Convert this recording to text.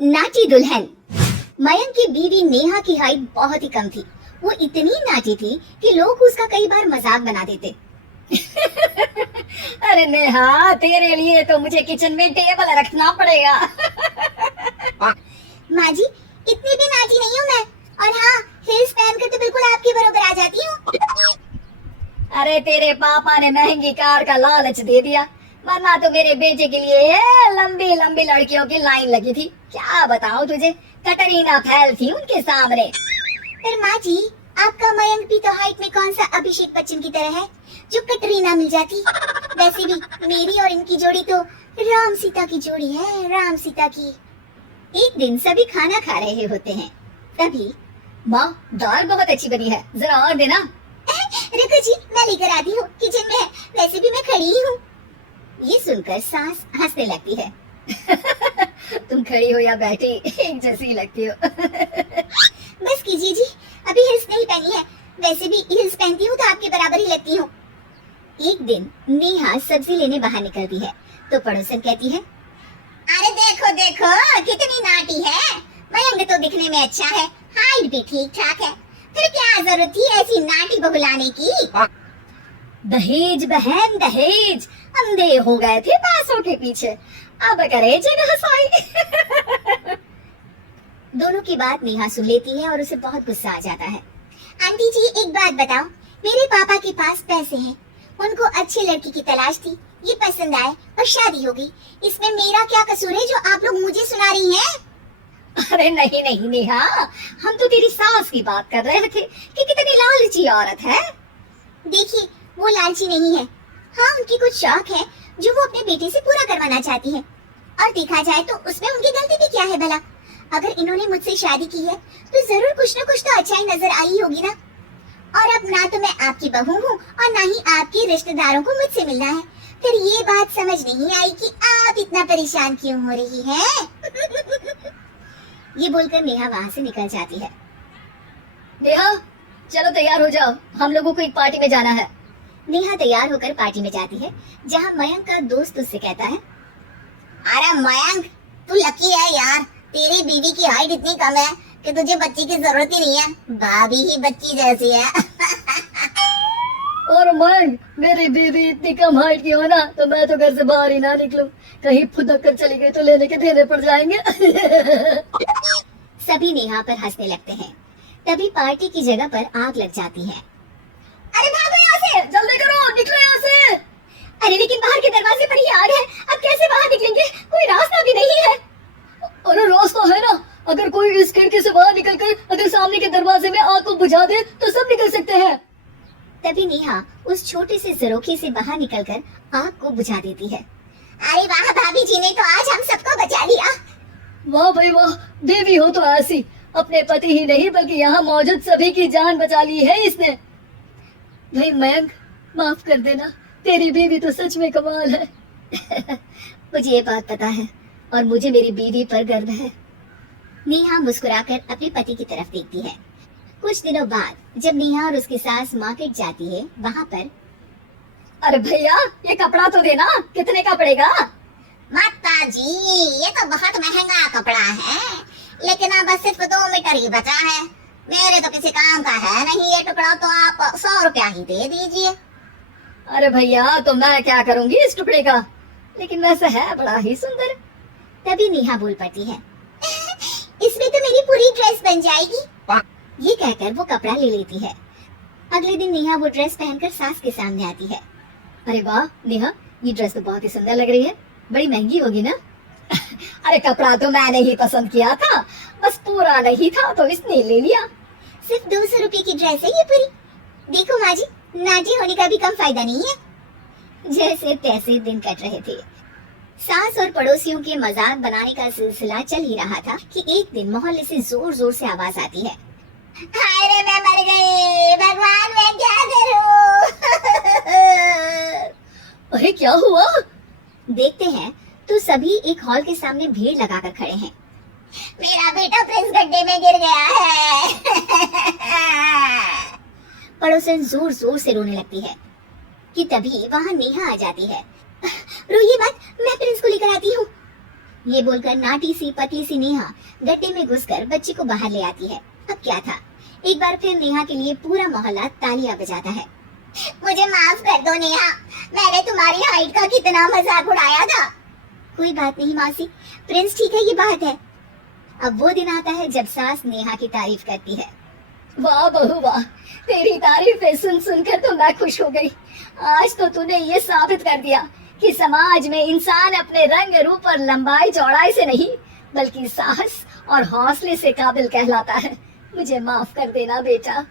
नाटी दुल्हन। मयंक की बीवी नेहा की हाइट बहुत ही कम थी। वो इतनी नाटी थी कि लोग उसका कई बार मजाक बना देते। अरे नेहा, तेरे लिए तो मुझे किचन में टेबल रखना पड़ेगा। माँ जी, इतनी भी नाटी नहीं हूँ मैं। और हाँ, हिल्स पहनकर तो बिल्कुल आपके बराबर आ जाती हूँ। अरे तेरे पापा ने महंगी कार का लालच दे दिया, वरना तो मेरे बेटे के लिए लंबी लंबी लड़कियों की लाइन लगी थी। क्या बताऊं तुझे, कटरीना फैल थी उनके सामने। पर माँ जी, आपका मयंक भी तो हाइट में कौन सा अभिषेक बच्चन की तरह है जो कटरीना मिल जाती। वैसे भी मेरी और इनकी जोड़ी तो राम सीता की जोड़ी है, राम सीता की। एक दिन सभी खाना खा रहे होते हैं, तभी माँ, दाल बहुत अच्छी बनी है, जरा और देना। रुको जी, मैं लेकर आती हूँ, किचन में है। वैसे भी मैं खड़ी ही हूँ। ये सुनकर सास हंसने लगती है। तुम खड़ी हो या बैठी, एक जैसी लगती हो। बस कीजिए जी, अभी हिल्स नहीं पहनी है। वैसे भी हिल्स पहनती हूँ तो आपके बराबर ही लगती हूँ। एक दिन नेहा सब्जी लेने बाहर निकलती है तो पड़ोसन कहती है, अरे देखो देखो कितनी नाटी है। मयंक तो दिखने में अच्छा है, हाइट भी ठीक ठाक है, फिर क्या जरूरत थी ऐसी नाटी बहू लाने की। दहेज बहन दहेज, अंधे हो गए थे पैसों के पीछे, अब करे जगह साई। दोनों की बात नेहा सुन लेती है और उसे बहुत गुस्सा आ जाता है। आंटी जी, एक बात बताओ, मेरे पापा के पास पैसे हैं, उनको अच्छी लड़की की तलाश थी, ये पसंद आए और शादी हो गई। इसमें मेरा क्या कसूर है जो आप लोग मुझे सुना रही हैं? अरे नहीं नहीं नेहा, हम तो तेरी सास की बात कर रहे थे कि कितनी लालची औरत है। देखिए, वो लालची नहीं है। हाँ, उनकी कुछ शौक है जो वो अपने बेटे से पूरा करवाना चाहती है। और देखा जाए तो उसमें उनकी गलती भी क्या है भला। अगर इन्होंने मुझसे शादी की है तो जरूर कुछ न कुछ तो अच्छाई नजर आई होगी ना। और अब ना तो मैं आपकी बहू हूँ और ना ही आपके रिश्तेदारों को मुझसे मिलना है। फिर ये बात समझ नहीं आई कि आप इतना परेशान क्यों हो रही हैं? ये बोलकर नेहा वहाँ से निकल जाती है। नेहा, चलो तैयार हो जाओ, हम लोगों को एक पार्टी में जाना है। नेहा तैयार होकर पार्टी में जाती है, जहाँ मयंक का दोस्त उससे कहता है, अरे मयंक, तू लकी है यार, तेरी बीवी की हाइट इतनी कम है कि तुझे बच्ची की जरूरत ही नहीं है, भाभी ही बच्ची जैसी है। और मयंक, मेरी बीवी इतनी कम हाइट की हो ना तो मैं तो घर से बाहर ही ना निकलूं, कहीं फुदक कर चली गई तो लेने के देने पड़ जाएंगे। सभी नेहा पर हंसने लगते हैं। तभी पार्टी की जगह पर आग लग जाती है। अरे भागो यहाँ से, जल्दी करो, निकलो यहाँ से। अरे लेकिन बाहर के दरवाजे पर ही आग है, अब कैसे बाहर निकलेंगे? कोई रास्ता भी नहीं है। अरे रास्ता है ना, अगर कोई इस खिड़की से बाहर निकलकर अगर सामने के दरवाजे में आग को बुझा दे तो सब निकल सकते हैं। तभी नेहा उस छोटे से झरोखे से बाहर निकलकर आग को बुझा देती है। अरे वाह, भाभी जी ने तो आज हम सबको बचा लिया। वाह भाई वाह, देवी हो तो ऐसी, अपने पति ही नहीं बल्कि यहाँ मौजूद सभी की जान बचा ली है इसने। भाई मयंक, माफ कर देना, तेरी बीवी तो सच में कमाल है। मुझे ये बात पता है और मुझे मेरी बीवी पर गर्व है। नेहा मुस्कुराकर अपने पति की तरफ देखती है। कुछ दिनों बाद जब नेहा और उसकी सास मार्केट जाती है, वहाँ पर, अरे भैया, ये कपड़ा तो देना, कितने का पड़ेगा? माता जी, ये तो बहुत महंगा कपड़ा है, लेकिन अब बस सिर्फ 2 मीटर ही बचा है। मेरे तो किसी काम का है नहीं ये टुकड़ा, तो आप 100 रुपया ही दे दीजिए। अरे भैया, तो मैं क्या करूंगी इस टुकड़े का, लेकिन वैसे है बड़ा ही सुंदर। तभी नेहा बोल पड़ती है, इसमें तो मेरी पूरी ड्रेस बन जाएगी। ये कहकर वो कपड़ा ले लेती है। अगले दिन नेहा वो ड्रेस पहनकर सास के सामने आती है। अरे वाह नेहा, ये ड्रेस तो बहुत ही सुंदर लग रही है, बड़ी महंगी होगी ना? अरे कपड़ा तो मैंने ही पसंद किया था, बस पूरा नहीं था तो इसने ले लिया। सिर्फ 200 रुपए की ड्रेस है ये पूरी। देखो माँ जी, नाटी होने का भी कम फायदा नहीं है। जैसे तैसे दिन कट रहे थे। सास और पड़ोसियों के मजाक बनाने का सिलसिला चल ही रहा था कि एक दिन मोहल्ले से जोर जोर से आवाज आती है, हाय रे मैं मर गई, भगवान मैं क्या करूं? अरे क्या हुआ? देखते हैं तो सभी एक हॉल के सामने भीड़ लगाकर खड़े हैं। मेरा बेटा प्रिंस गड्ढे में गिर गया है। पड़ोसन जोर जोर से रोने लगती है कि तभी वहाँ नेहा आ जाती है। रोइए मत, मैं प्रिंस को लेकर आती हूँ। ये बोलकर नाटी सी पतली सी नेहा गड्ढे में घुसकर बच्चे को बाहर ले आती है। अब क्या था, एक बार फिर नेहा के लिए पूरा मोहल्ला तालियां बजाता है। मुझे माफ कर दो नेहा, मैंने तुम्हारी हाइट का कितना मजाक उड़ाया था। कोई बात नहीं मौसी, प्रिंस ठीक है, ये बात है। अब वो दिन आता है जब सास नेहा की तारीफ करती है। वाह बहू वाह, तेरी तारीफें सुन सुनकर तो मैं खुश हो गई। आज तो तूने ये साबित कर दिया कि समाज में इंसान अपने रंग रूप और लंबाई चौड़ाई से नहीं बल्कि साहस और हौसले से काबिल कहलाता है। मुझे माफ कर देना बेटा।